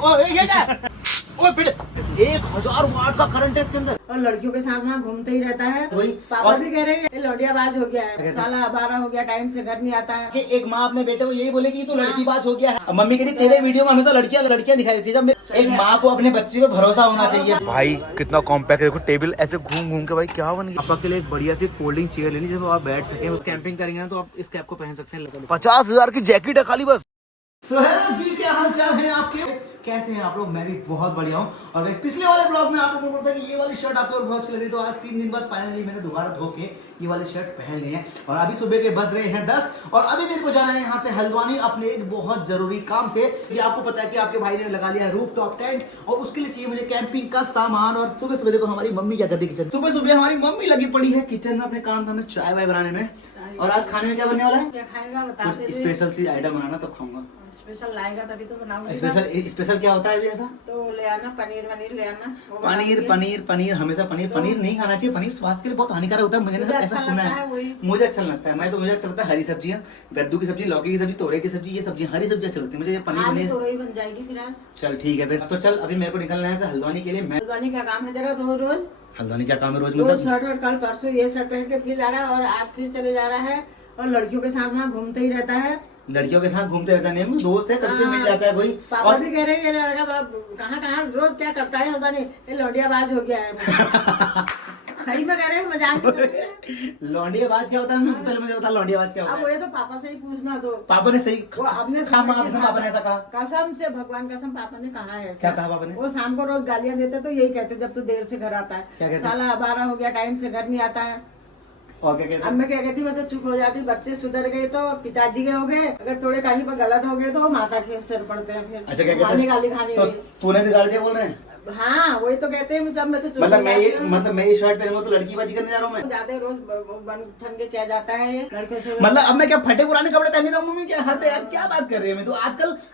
ये क्या? 1000 वाट का करंट है इसके अंदर और लड़कियों के साथ वहाँ घूमते ही रहता है। वही पापा भी कह रहे हैं ये लौंडियाबाज हो गया है, साला 12 हो गया, टाइम से घर नहीं आता है। कि एक माँ अपने बेटे को यही बोले कि तू लड़कीबाज हो गया है। अब मम्मी कह रही तेरे वीडियो में हमेशा लड़कियां दिखाई देती है। जब एक माँ को अपने बच्चे पे भरोसा होना चाहिए। भाई कितना कॉम्पैक्ट है, देखो टेबल ऐसे घूम घूम के भाई क्या बन गया। पापा के लिए एक बढ़िया सी फोल्डिंग चेयर लेनी जब आप बैठ सके। कैंपिंग करेंगे ना तो आप इस कैप को पहन सकते हैं। 50,000 की जैकेट है खाली बस। सुहेल जी क्या हाल चाल है आपके? कैसे हैं आप लोग? मैं भी बहुत बढ़िया हूँ। और पिछले वाले ब्लॉग में आप लोगों को बोलता है कि ये वाली शर्ट आपको और बहुत अच्छी लग रही, तो आज 3 दिन बाद फाइनली मैंने दोबारा धो के ये वाली शर्ट पहन ली है। और अभी सुबह के बज रहे हैं 10 और अभी मेरे को जाना है यहाँ से हल्द्वानी अपने एक बहुत जरूरी काम से। ये आपको पता है कि आपके भाई ने लगा लिया है रूफटॉप टेंट और उसके लिए चाहिए मुझे कैंपिंग का सामान। और सुबह सुबह देखो हमारी मम्मी क्या करती है किचन। सुबह सुबह हमारी मम्मी लगी पड़ी है किचन में अपने काम में चाय वाय बनाने में। और आज खाने में क्या बनने वाला है? क्या खाएगा बता दे। स्पेशल सी आइटम बनाना तब खाऊंगा। स्पेशल लाएगा तभी तो बनाऊंगी। स्पेशल क्या होता है अभी ऐसा? तो ले आना पनीर ले आना। पनीर हमेशा पनीर नहीं खाना चाहिए। पनीर स्वास्थ्य के लिए बहुत हानिकारक होता है। मैंने ऐसा सुना है। मुझे अच्छा लगता है। मुझे अच्छा लगता है हरी सब्जियां, कद्दू की सब्जी, लौकी की सब्जी, तोरई की सब्जी, ये सब्जी हरी सब्जी अच्छी लगती है मुझे। पनीर तोरई बन जाएगी फिर आज। चल ठीक है फिर। तो चल अभी मेरे को निकलना है हल्द्वानी के लिए। मैं हल्द्वानी का काम है तेरा रोज हल्द्वानी क्या काम है रोज? रोज शर्ट और कल परसों ये शर्ट पहन के फिर जा रहा है और आज फिर चले जा रहा है और लड़कियों के साथ वहाँ घूमते ही रहता है। लड़कियों के साथ घूमते रहता है। दोस्त है, कभी मिल जाता है कोई। पापा भी कह रहे हैं ये लड़का कहाँ रोज क्या करता है पता नहीं, ये लौंडियाबाज हो गया है। सही में कह रहे हैं, मजाक नहीं। लौंडियाबाज क्या होता है? पहले मुझे बता लौंडियाबाज क्या होता है। अब वो तो पापा से ही पूछना। तो पापा ने सही अपने पापा ने ऐसा कहा? कसम से भगवान कसम पापा ने कहा है। क्या कहा पापा ने? वो शाम को रोज गालियां देते तो यही कहते जब तू देर से घर आता है, साला 12 हो गया, टाइम से घर नहीं आता है। और क्या कहते? अब मैं क्या कहती, मैं तो चुप हो जाती। बच्चे सुधर गए तो पिताजी के हो गए, अगर थोड़े कहीं पर गलत हो गए तो माता के सिर पड़ते हैं फिर। अच्छा क्या कहते हैं? गाली खानी तो तूने भी गाली दिया बोल रहे हैं? हाँ वही तो कहते हैं। सब मैं तो चुप मतलब मैं ये शर्ट पहनूंगा तो लड़कीबाजी करने जा रहा हूँ मैं? ज्यादा रोज बन ठन के क्या जाता है ये लड़के से। मतलब अब मैं क्या फटे पुराने कपड़े पहने जाऊँ? मम्मी क्या हद है यार, क्या बात कर रही है? मैं तो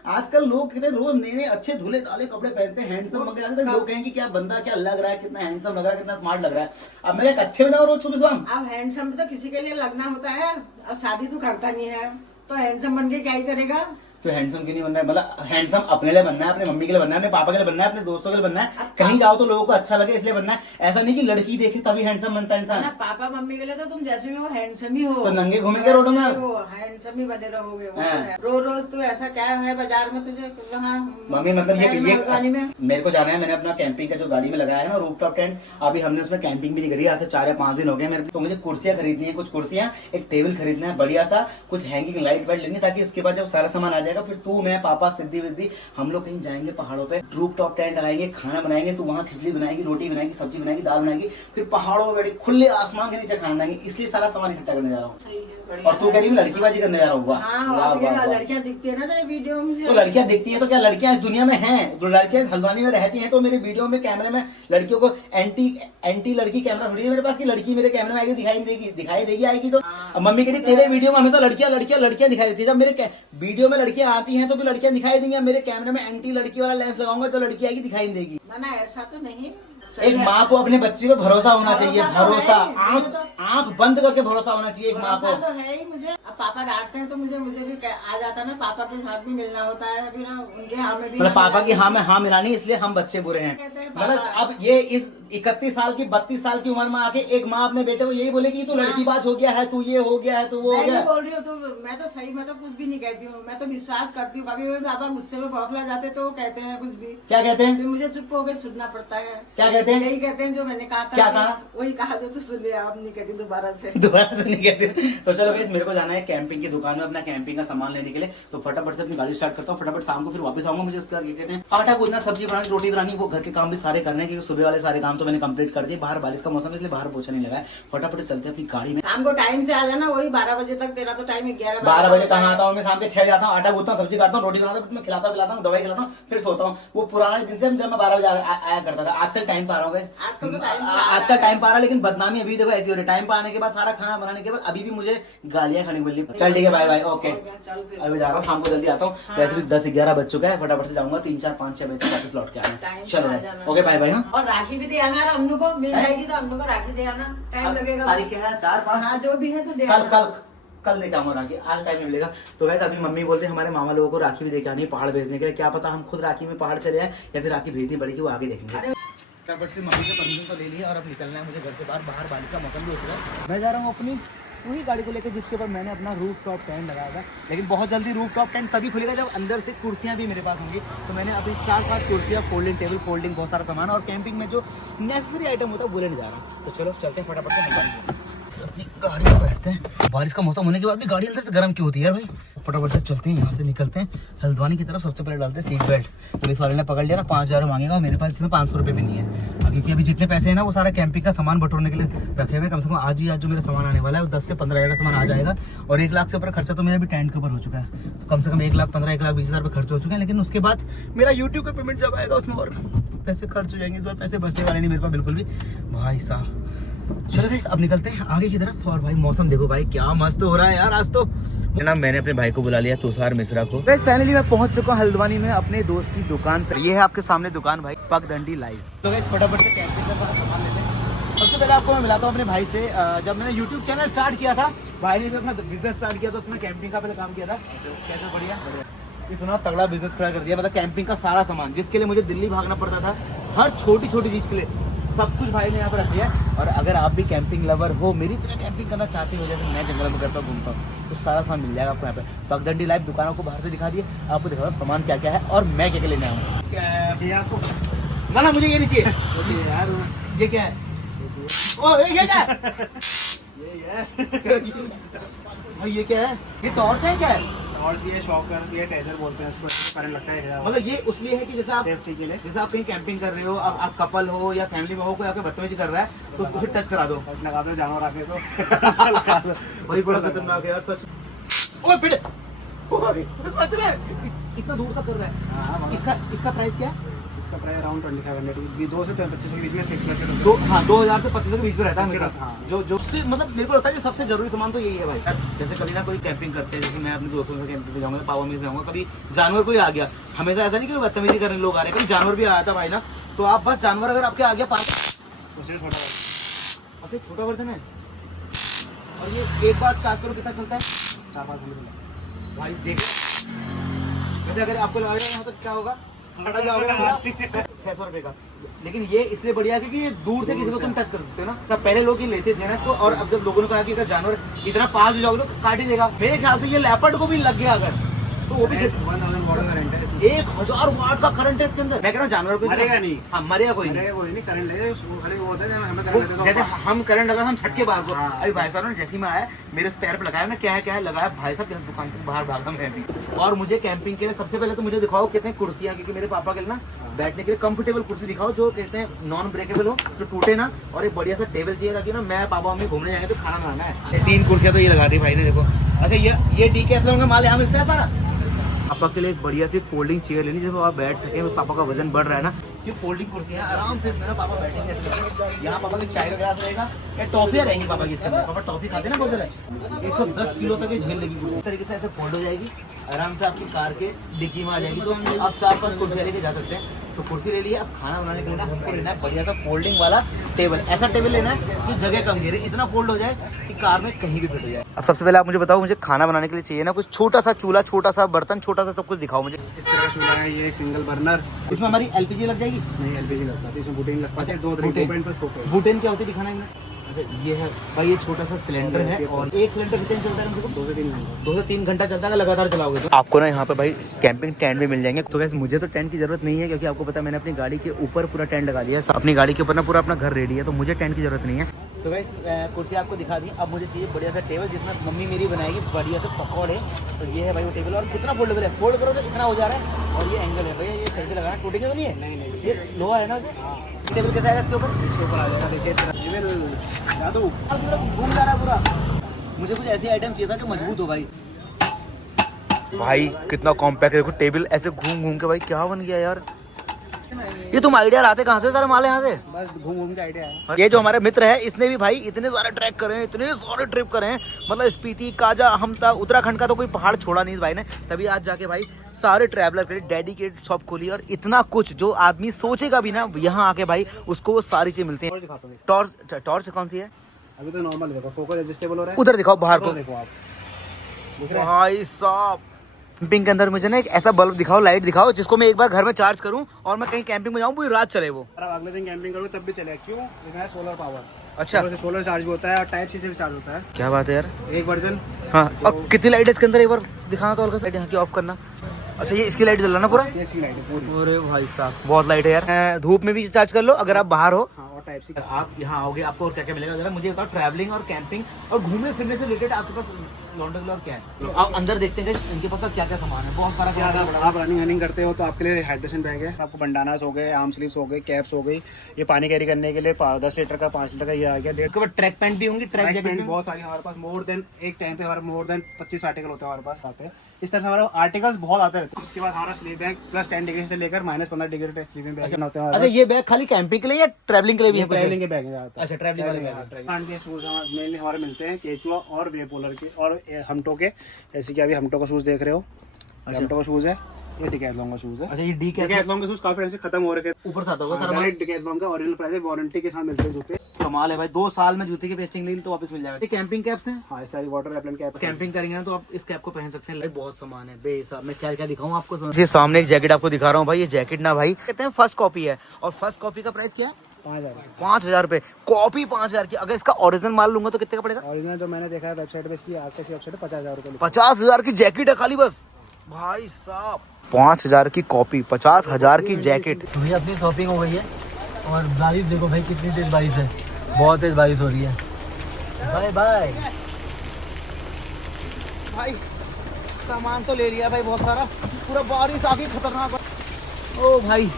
आजकल लोग कितने रोज नए अच्छे धुले धाले कपड़े पहनते हैं, हैंडसम बन के जाते हैं। लोग कहेंगे क्या बंदा क्या लग रहा है, कितना हैंडसम लग रहा है, कितना स्मार्ट लग रहा है। अब मैं अच्छे में जाऊँ रोज सुबह सुबह? अब हैंडसम तो किसी के लिए लगना होता है, अब शादी तो करता नहीं है तो हैंडसम बन के क्या ही करेगा। तो हैंडसम क्यों नहीं बनना है? मतलब हैंडसम अपने लिए बनना है, अपने मम्मी के लिए बनना है, अपने पापा के लिए बनना है, अपने दोस्तों के लिए बनना है। कहीं जाओ तो लोगों को अच्छा लगे इसलिए बनना है। ऐसा नहीं कि लड़की देखे तभी हैंडसम बनता है इंसान। पापा मम्मी के लिए तो तुम जैसे भी हो हैंडसम ही हो। तो नंगे घूमेंगे रोडों में? हैंडसम ही बने रहोगे। रोज तू ऐसा क्या है बाजार में तुझे वहाँ? मम्मी मतलब ये मेरे को जाना है। मैंने अपना कैंपिंग का जो गाड़ी में लगाया है ना रूफटॉप टेंट, अभी हमने उसमें कैंपिंग भी नहीं करी। आज से 4 या 5 दिन हो गए मेरे। तो मुझे कुर्सियां खरीदनी है, कुछ कुर्सियां, एक टेबल खरीदना है बढ़िया सा, कुछ हैंगिंग लाइट वाइट लेनी, ताकि उसके बाद जब सारा सामान आ जाएगा फिर तू मैं पापा सिद्धि विद्धि हम लोग कहीं जाएंगे पहाड़ों पे, रूफटॉप टेंट लगाएंगे, खाना बनाएंगे। तू वहाँ खिचड़ी बनाएगी, रोटी बनाएगी, सब्जी बनाएगी, दाल बनाएगी, फिर पहाड़ों में बैठे खुले आसमान के नीचे खाना बनाएंगे। इसलिए सारा सामान इकट्ठा करने जा रहा हूँ। और तू कह रही है लड़कीबाजी करने जा रहा हूँ? लड़कियां दिखती है ना तेरे वीडियो में। तो लड़कियां दिखती है तो क्या लड़कियां इस दुनिया में हैं? जो लड़कियां हल्द्वानी में रहती हैं तो मेरे वीडियो में कैमरे में लड़कियों को एंटी लड़की कैमरा थोड़ी है मेरे पास कि लड़की मेरे कैमरे में आएगी दिखाई देगी आएगी। तो मम्मी कह रही तेरे वीडियो में हमेशा लड़कियां दिखाई देती है। जब मेरे वीडियो में लड़कियां आती हैं तो भी लड़कियां दिखाई देंगी। मेरे कैमरे में एंटी लड़की वाला लेंस लगाऊंगा तो लड़की आएगी दिखाई देगी। ना ऐसा तो नहीं। एक माँ को अपने बच्चे पे भरोसा होना चाहिए। भरोसा आंख बंद करके भरोसा होना चाहिए एक माँ को। तो है ही मुझे। अब पापा डांटते हैं तो मुझे भी आ जाता है ना, पापा के साथ भी मिलना होता है, फिर उनके हाँ में भी मतलब पापा की हाँ में हाँ मिलानी, इसलिए हम बच्चे बुरे हैं। मतलब अब ये इस 31 साल की 32 साल की उम्र में आके एक माँ अपने बेटे को यही बोले कि तू लड़कीबाज हो गया है, तू ये हो गया है, तू वो हो गया। बोल रही हूँ तो मैं तो सही, मैं तो कुछ भी नहीं कहती हूँ। मैं तो विश्वास करती हूँ। कभी पापा मुझसे भी बौखला जाते तो कहते हैं कुछ भी। क्या कहते हैं? मुझे चुप होकर सुनना पड़ता है। क्या कहते हैं? यही कहते हैं जो मैंने कहा था। क्या कहा? वही कहा जो तू सुन लिया। अब नहीं कहती दोबारा से नहीं कहती। तो चलो गाइस मेरे को जाना है कैंपिंग की दुकान में अपना कैंपिंग का सामान लेने के लिए। तो फटाफट से अपनी गाड़ी स्टार्ट करता हूँ। फटाफट शाम को फिर वापस आऊंगा। मुझे उसके बाद कहते हैं आटा गूंदना, सब्जी बनानी, रोटी बनानी, वो घर के काम भी सारे करने हैं क्योंकि सुबह वाले सारे काम तो मैंने कंप्लीट कर दिए। बाहर बारिश का मौसम इसलिए बाहर पोछा नहीं लगा है। फटाफट चलते हैं अपनी गाड़ी में। शाम को टाइम से आ जाना। वही 12 बजे तक। तेरा तो टाइम 12 बजे कहाँ आता हूँ मैं? शाम के 6 जाता हूँ, आटा गूंथता हूँ, सब्जी काटता हूँ, रोटी बनाता हूँ, मैं खिलाता हूँ, दवाई खिलाता हूँ, फिर सोता हूँ। वो पुराने दिन से जब मैं 12 बजे आया करता था। आजकल टाइम पा रहा हूँ, आजकल टाइम पा रहा, लेकिन बदनामी अभी देखो ऐसी हो रही है। टाइम पाने के बाद सारा खाना बनाने के बाद अभी भी मुझे गालियां खानी पड़ रही। चल ठीक है, बाय बाय, ओके। अभी जा रहा हूँ, शाम को जल्दी आता हूँ। वैसे भी 10-11 बज चुका है। फटाफट से जाऊंगा, 3-4-5-6 बजे तक वापस लौट के आना। चलो ओके, बाय बाय। और राखी भी दे आना। अम्नू को मिल जाएगी तो अम्नू को राखी दे आना। टाइम लगेगा। तारीख क्या है? 4-5? हाँ जो भी है तो दे आना। कल लेके आऊंगा राखी, आज टाइम नहीं मिलेगा। तो वैसे अभी मम्मी बोल रही है हमारे मामा लोगों को राखी भी देके आनी है पहाड़ भेजने के लिए। क्या पता हम खुद राखी में पहाड़ चले आए या फिर राखी भेजनी पड़ेगी, वो आगे देखेंगे। फटाफट से मम्मी से परमिशन तो ले ली है और अब निकलना है मुझे घर से बाहर बारिश का मौसम भी हो चुका है। मैं जा रहा हूँ अपनी वही गाड़ी को लेकर जिसके ऊपर मैंने अपना रूफ टॉप टेंट लगाया था। लेकिन बहुत जल्दी रूफ टॉप टेंट तभी खुलेगा जब अंदर से कुर्सियाँ भी मेरे पास होंगी। तो मैंने अभी 4-5 कुर्सियाँ, फोल्डिंग टेबल, फोल्डिंग बहुत सारा सामान और कैंपिंग में जो नेसेसरी आइटम होता है वो लेने जा रहा हूँ। तो चलो चलते हैं फटाफट से निकलते अपनी गाड़ी में बैठते हैं। बारिश का मौसम होने के बाद भी गाड़ी अंदर से गर्म क्यों होती है यार भाई। फटाफट से चलते हैं, यहाँ से निकलते हैं हल्द्वानी की तरफ। सबसे पहले डालते हैं सीट बेल्ट। पुलिस वाले ने पकड़ लिया ना, 5000 मांगेगा और मेरे पास इसमें 500 रुपये भी नहीं है, क्योंकि अभी जितने पैसे हैं ना वो सारा कैंपिंग का सामान बटोरने के लिए रखे हुए। कम से कम आज जो मेरा सामान आने वाला है वो 10 से 15 हज़ार का सामान आ जाएगा। और 1 लाख से ऊपर खर्चा तो मेरा भी टेंट के ऊपर हो चुका है। तो कम से कम 1,15,000 1,20,000 रुपये खर्च हो चुके हैं। लेकिन उसके बाद मेरा यूट्यूब का पेमेंट जब आएगा उसमें और पैसे खर्च हो जाएंगे। इस बार पैसे बचने वाले नहीं मेरे पास बिल्कुल भी भाई साहब। चलो गाइस अब निकलते हैं आगे की तरफ। और भाई मौसम देखो भाई क्या मस्त हो रहा है यार आज तो। ना मैंने अपने भाई को बुला लिया, तुषार मिश्रा को। गाइस फाइनली मैं पहुंच चुका हूं हल्द्वानी में अपने दोस्त की दुकान पर। ये है आपके सामने दुकान भाई, पगडंडी लाइव। तो गाइस फटाफट से कैंपिंग का सारा सामान लेते हैं। सबसे पहले आपको मैं मिलाता हूँ अपने भाई से। जब मैंने यूट्यूब चैनल स्टार्ट किया था, भाई ने भी अपना बिजनेस स्टार्ट किया था, उसमें कैंपिंग का पहले काम किया था। कैसे बढ़िया इतना तगड़ा बिजनेस खड़ा कर दिया। मतलब कैंपिंग का सारा सामान जिसके लिए मुझे दिल्ली भागना पड़ता था, हर छोटी छोटी चीज के लिए सब कुछ भाई ने यहाँ पर रख दिया। और अगर आप भी कैंपिंग लवर हो, मेरी तरह कैंपिंग करना चाहते हो जैसे मैं जंगल में करता हूँ, घूमता हूँ, तो सारा सामान मिल जाएगा आपको यहाँ पे। पगडंडी लाइव दुकानों को बाहर से दिखा दिए, आपको दिखा दो सामान क्या क्या है और मैं क्या क्या लेने आऊँ। आपको ना मुझे ये नहीं चाहिए यार। ये क्या है? ओ ये क्या है? भाई ये क्या है? ये टॉर्च है क्या है? और ये शॉकर, ये टेजर बोलते हैं उसको, करंट लगता है। मतलब ये उसलिए है कि जैसे आप सेफ्टी के लिए, जैसे आप कहीं कैंपिंग कर रहे हो, अब आप कपल हो या फैमिली में हो, कोई आके बदतमीजी कर रहा है तो उसे टच करा दो, लगा दो जानवर आके तो वही बड़ा खतरनाक है यार सच। ओए पिट सच में इतना दूर तक कर रहा है। इसका प्राइस क्या है? इसका प्राइस अराउंड 2500, 2 से 25 के बीच में फिक्स रहता है। 2000 से 2500 के बीच में रहता है हमेशा। हाँ। जो से मतलब मेरे को लगता है कि सबसे जरूरी सामान तो यही है भाई। जैसे कभी ना कोई कैंपिंग करते हैं, जैसे मैं अपने दोस्तों से कैंपिंग पे जाऊंगा, पावा में जाऊंगा, कभी जानवर कोई आ गया, हमेशा ऐसा नहीं कि बदतमीजी करने लोग आ रहे हैं, कभी जानवर भी आया था भाई ना, तो आप बस जानवर अगर आपके आ गया पास, अच्छा छोटा वर्जन है। और ये एक बार चार्ज करो कितना चलता है? 4-5 मिनट भाई देखो, वैसे अगर आपको लगा यहाँ तक क्या होगा, 600 रुपए का। लेकिन ये इसलिए बढ़िया है क्योंकि ये दूर से किसी को तुम टच कर सकते हो ना। तब पहले लोग ये लेते थे ना इसको, और अब जब लोगों ने कहा कि अगर जानवर इतना पास हो जाओगे तो काट ही देगा। मेरे ख्याल से ये लेपर्ड को भी लग गया अगर, तो वो भी 1000 वाट का करंट है। 1000 वाट का करंट है इसके अंदर। मैं कह रहा हूँ जानवर को मरेगा नहीं। हाँ मरेगा कोई नहीं। करंट ले, खाली वो होता है हमें करंट लेते हैं। जैसे हम करंट लगा हम छटके बाहर को। हाँ। अभी भाई साहब ने जैसे ही मैं आया मेरे पैर पे लगाया, मैं क्या है लगाया, भाई साहब इस दुकान से बाहर भागा मैं भी। और मुझे कैंपिंग के लिए सबसे पहले तो मुझे दिखाओ कितने कुर्सियां, क्योंकि मेरे पापा के लिए ना बैठने के लिए कंफर्टेबल कुर्सी दिखाओ जो कहते हैं नॉन ब्रेकेबल हो, जो टूटे ना, और एक बढ़िया सा टेबल चाहिए ताकि ना मैं पापा मम्मी घूमने जाएंगे तो खाना बनाना है। 3 कुर्सियां तो ये लगा दी भाई ने, देखो। अच्छा ये डीकेथलॉन का माल यहाँ मिलता है सारा। पापा के लिए एक बढ़िया सी फोल्डिंग चेयर लेनी जिसमें आप बैठ सके। पापा का वजन बढ़ रहा है ना, ये फोल्डिंग कुर्सी है, आराम से इसमें पापा बैठेंगे ऐसे। यहाँ पापा की चाय का ग्लास रहेगा, या टॉफियाँ रहेंगी पापा की इसके अंदर। पापा टॉफी खाते हैं ना बहुत ज़्यादा। 110 किलो तक ये झेल लेगी कुर्सी। इस तरीके से ऐसे फोल्ड हो जाएगी, आराम से आपकी कार के डिक्की में आ जाएगी। तो आप 4-5 कुर्सियाँ लेके जा सकते हैं। तो कुर्सी ले लिया। अब खाना बनाने के लिए ना हमको लेना है बढ़िया सा फोल्डिंग वाला टेबल। ऐसा टेबल लेना है कि जगह कम घेरे, इतना फोल्ड हो जाए कि कार में कहीं भी फिट हो जाए। अब सबसे पहले आप मुझे बताओ, मुझे खाना बनाने के लिए चाहिए ना कुछ छोटा सा चूल्हा, छोटा सा बर्तन, छोटा सा सब कुछ दिखाओ मुझे। इस तरह का चूल्हा है, ये सिंगल बर्नर। इसमें हमारी LPG लग जाएगी? नहीं LPG लगता है, इसमें बुटेन लगता है। 2 3 बुटेन क्या होती है दिखाना है। अच्छा ये है भाई, ये छोटा सा सिलेंडर है। और एक सिलेंडर कितने चलता है? 2 से 3 घंटे। 2 से 3 घंटा चलता है लगातार चलाओगे तो। आपको ना यहाँ पे भाई कैंपिंग टेंट भी मिल जाएंगे। तो वैसे मुझे तो टेंट की जरूरत नहीं है, क्योंकि आपको पता है मैंने अपनी गाड़ी के ऊपर पूरा टेंट लगा दिया है। अपनी गाड़ी के ऊपर ना पूरा अपना घर रेडी है, तो मुझे टेंट की जरूरत नहीं है। तो वैसे कुर्सी आपको दिखा दी। अब मुझे चाहिए बढ़िया सा टेबल जिसमें मम्मी मेरी बनाएगी बढ़िया से पकौड़े। तो ये है भाई वो टेबल। और कितना फोल्डेबल है, फोल्ड करो तो इतना हो जा रहा है। और ये एंगल है भैया, ये सही से लगाना, टूटेगा तो नहीं है? नहीं ये लोहा है ना उसे। टेबल कैसा है इसके ऊपर? इसके ऊपर आ जाएगा। देखिए घूम जा रहा है पूरा। मुझे कुछ ऐसी आइटम चाहिए था जो मजबूत हो भाई। भाई कितना कॉम्पैक्ट है, देखो टेबल ऐसे घूम घूम के भाई क्या बन गया यार। ये तुम आइडिया लाते कहाँ से सारे माल यहाँ से? बस घूम के आइडिया है। ये जो हमारे मित्र है इसने भी भाई इतने सारे ट्रैक करे हैं, इतने सारे ट्रिप करे हैं। मतलब स्पीति, काजा, हमता, उत्तराखंड का तो कोई पहाड़ छोड़ा नहीं इस भाई ने। तभी आज जाके भाई सारे ट्रैवलर के लिए डेडिकेटेड शॉप खोली, और इतना कुछ जो आदमी सोचेगा भी ना, यहाँ आके भाई उसको वो सारी चीज मिलती है। टॉर्च कौन सी है? अभी तो नॉर्मल देखो, फोकस एडजस्टेबल हो रहा है। उधर दिखाओ बाहर को। देखो आप, भाई साहब, कैंपिंग के अंदर मुझे ना एक ऐसा बल्ब दिखाओ, लाइट दिखाओ, जिसको मैं एक बार घर में चार्ज करूं और मैं कहीं कैंपिंग में जाऊं पूरी रात चले वो। अगले दिन कैंपिंग करोगे तब भी चलेगा। क्यों? इसमें है सोलर पावर। अच्छा, सोलर चार्ज भी होता है और टाइप सी से भी चार्ज होता है। क्या बात है यार। एक वर्जन। हाँ, और कितनी लाइट है इसके अंदर, एक बार दिखाना तो हल्का सा, यहाँ की ऑफ करना। अच्छा, ये इसकी लाइट जलाना पूरा। ये इसकी लाइट है पूरी। अरे भाई साहब, बहुत लाइट है यार। धूप में भी चार्ज कर लो अगर आप बाहर हो। हाँ, और टाइप सी। आप यहाँ आओगे आपको और क्या क्या मिलेगा जरा मुझे बताओ। ट्रैवलिंग और कैंपिंग और घूमने फिरने से रिलेटेड आपके पास लॉन्ड्री और क्या है, तो आप अंदर देखते हैं इनके पास क्या क्या सामान है। बहुत सारा क्या है। आप रनिंग करते हो तो आपके लिए हाइड्रेशन बैग है। आपको बंडानास हो गए, आर्म स्लीव्स हो गए, कैप्स हो गई। ये पानी कैरी करने के लिए 10 लीटर का 5 लीटर का ये आ गया। ट्रैक पैंट भी होंगी, ट्रैक जैकेट बहुत सारी हमारे पास। मोर देन एक टाइम पे हमारे मोर देन 25 आर्टिकल होते हैं हमारे पास आते हैं। इस तरह से हमारे आर्टिकल्स बहुत आते रहते हैं। उसके बाद हमारा स्लीप बैग प्लस 10 डिग्री से लेकर -15 डिग्री तक स्लीपिंग बैग होते हैं। अच्छा, ये बैग खाली कैंपिंग के लिए या ट्रैवलिंग के लिए भी है? ट्रैवलिंग के बैग है। अच्छा, ट्रैवलिंग वाले बैग। के शूज मेनली हमारे मिलते हैं केचुआ और वेपोलर के और हमटो के। जैसे कि अभी हमटो का शूज देख रहे हो, हमटो का शूज है। ये डिकैथलॉन का शूज है। अच्छा, ये डिकैथलॉन के शूज काफी टाइम से खत्म हो रखे हैं। ऊपर से आता होगा सारा माल डिकैथलॉन का ओरिजिनल प्राइस है, वारंटी के साथ मिलते हैं जूते। कमाल है भाई, 2 साल में जूते की पेस्टिंग ली तो वापस मिल जाएगा। कैंपिंग कैप्स हैं। हाँ, इस सारी वाटर रेपेलेंट कैप। कैंपिंग करेंगे ना तो आप इस कैप को पहन सकते हैं। बहुत सामान है बेहिसाब। मैं क्या क्या दिखाऊं आपको। ये सामने एक जैकेट आपको दिखा रहा हूँ भाई। ये जैकेट ना भाई कहते हैं फर्स्ट कॉपी है, और फर्स्ट कॉपी का प्राइस क्या है? 5,000 रुपए। कॉपी 5,000 की। अगर इसका ओरिजिनल माल लूंगा तो कितने का पड़ेगा? ओरिजिनल जो मैंने देखा है वेबसाइट पे, इसकी आपके वेबसाइट पे 50,000 रुपए। 50,000 की जैकेट है खाली बस। भाई साहब, 5,000 की कॉपी, 50,000 की जैकेट। तो भैया अपनी शॉपिंग हो गई है और बारिश देखो भाई कितनी तेज बारिश है, बहुत तेज बारिश हो रही है। बाय बाय भाई सामान तो ले लिया भाई बहुत सारा, पूरा बारिश आ गई खतरनाक। ओ भाई,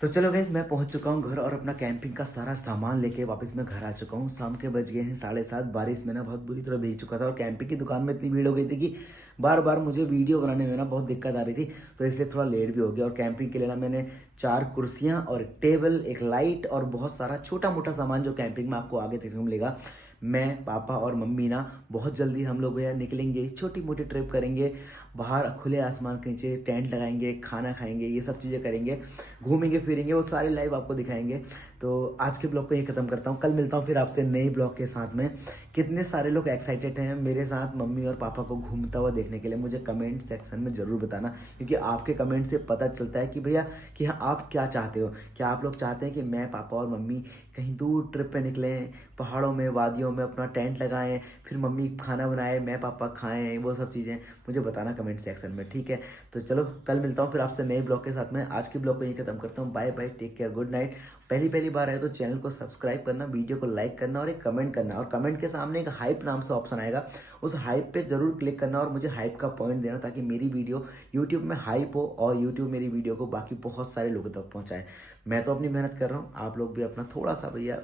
तो चलो गाइस, मैं पहुंच चुका हूं घर और अपना कैंपिंग का सारा सामान लेके वापस मैं घर आ चुका हूं। शाम के बज गए हैं 7:30। बारिश में ना बहुत बुरी तरह भीग चुका था और कैंपिंग की दुकान में इतनी भीड़ हो गई थी कि बार बार मुझे वीडियो बनाने में ना बहुत दिक्कत आ रही थी, तो इसलिए थोड़ा लेट भी हो गया। और कैंपिंग के लिए ना मैंने 4 कुर्सियां और एक टेबल, एक लाइट और बहुत सारा छोटा मोटा सामान जो कैंपिंग में आपको आगे देखने को मिलेगा। मैं, पापा और मम्मी ना बहुत जल्दी हम लोग भैया निकलेंगे, छोटी मोटी ट्रिप करेंगे बाहर, खुले आसमान के नीचे टेंट लगाएंगे, खाना खाएंगे, ये सब चीज़ें करेंगे, घूमेंगे फिरेंगे, वो सारी लाइव आपको दिखाएंगे। तो आज के ब्लॉग को ये खत्म करता हूँ। कल मिलता हूँ फिर आपसे नई ब्लॉग के साथ में। कितने सारे लोग एक्साइटेड हैं मेरे साथ मम्मी और पापा को घूमता हुआ देखने के लिए, मुझे कमेंट सेक्शन में ज़रूर बताना, क्योंकि आपके कमेंट से पता चलता है कि भैया कि हाँ आप क्या चाहते हो। क्या आप लोग चाहते हैं कि मैं, पापा और मम्मी कहीं दूर ट्रिप पे निकलें, पहाड़ों में, वादियों में अपना टेंट लगाएं, फिर मम्मी खाना बनाए, मैं, पापा खाएं, वो सब चीज़ें मुझे बताना कमेंट सेक्शन में, ठीक है। तो चलो कल मिलता हूँ फिर आपसे नए ब्लॉग के साथ में। आज के ब्लॉग को ये खत्म करता हूँ। Bye bye, take care, good night. पहली बार आए तो चैनल को सब्सक्राइब करना, वीडियो को लाइक करना और एक कमेंट करना, और कमेंट के सामने एक हाइप नाम से ऑप्शन आएगा, उस हाइप पे जरूर क्लिक करना और मुझे हाइप का पॉइंट देना, ताकि मेरी वीडियो यूट्यूब में हाइप हो और यूट्यूब मेरी वीडियो को बाकी बहुत सारे लोगों तक पहुंचाए। मैं तो अपनी मेहनत कर रहा हूँ, आप लोग भी अपना थोड़ा सा भैया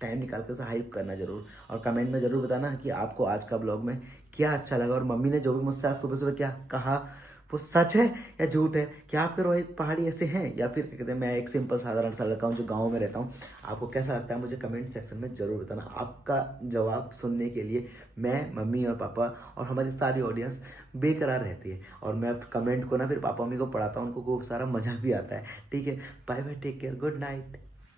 टाइम निकाल कर हाइप करना जरूर, और कमेंट में जरूर बताना कि आपको आज का ब्लॉग में क्या अच्छा लगा। और मम्मी ने जो भी मुझसे आज सुबह सुबह क्या कहा वो सच है या झूठ है, क्या आपके रोहित पहाड़ी ऐसे हैं या फिर क्या कहते हैं मैं एक सिंपल साधारण सा लड़का हूँ जो गांव में रहता हूँ। आपको कैसा लगता है मुझे कमेंट सेक्शन में जरूर बताना। आपका जवाब सुनने के लिए मैं, मम्मी और पापा और हमारी सारी ऑडियंस बेकरार रहती है, और मैं कमेंट को ना फिर पापा मम्मी को पढ़ाता हूँ, उनको खूब सारा मजा भी आता है, ठीक है। Bye bye, take care, good night.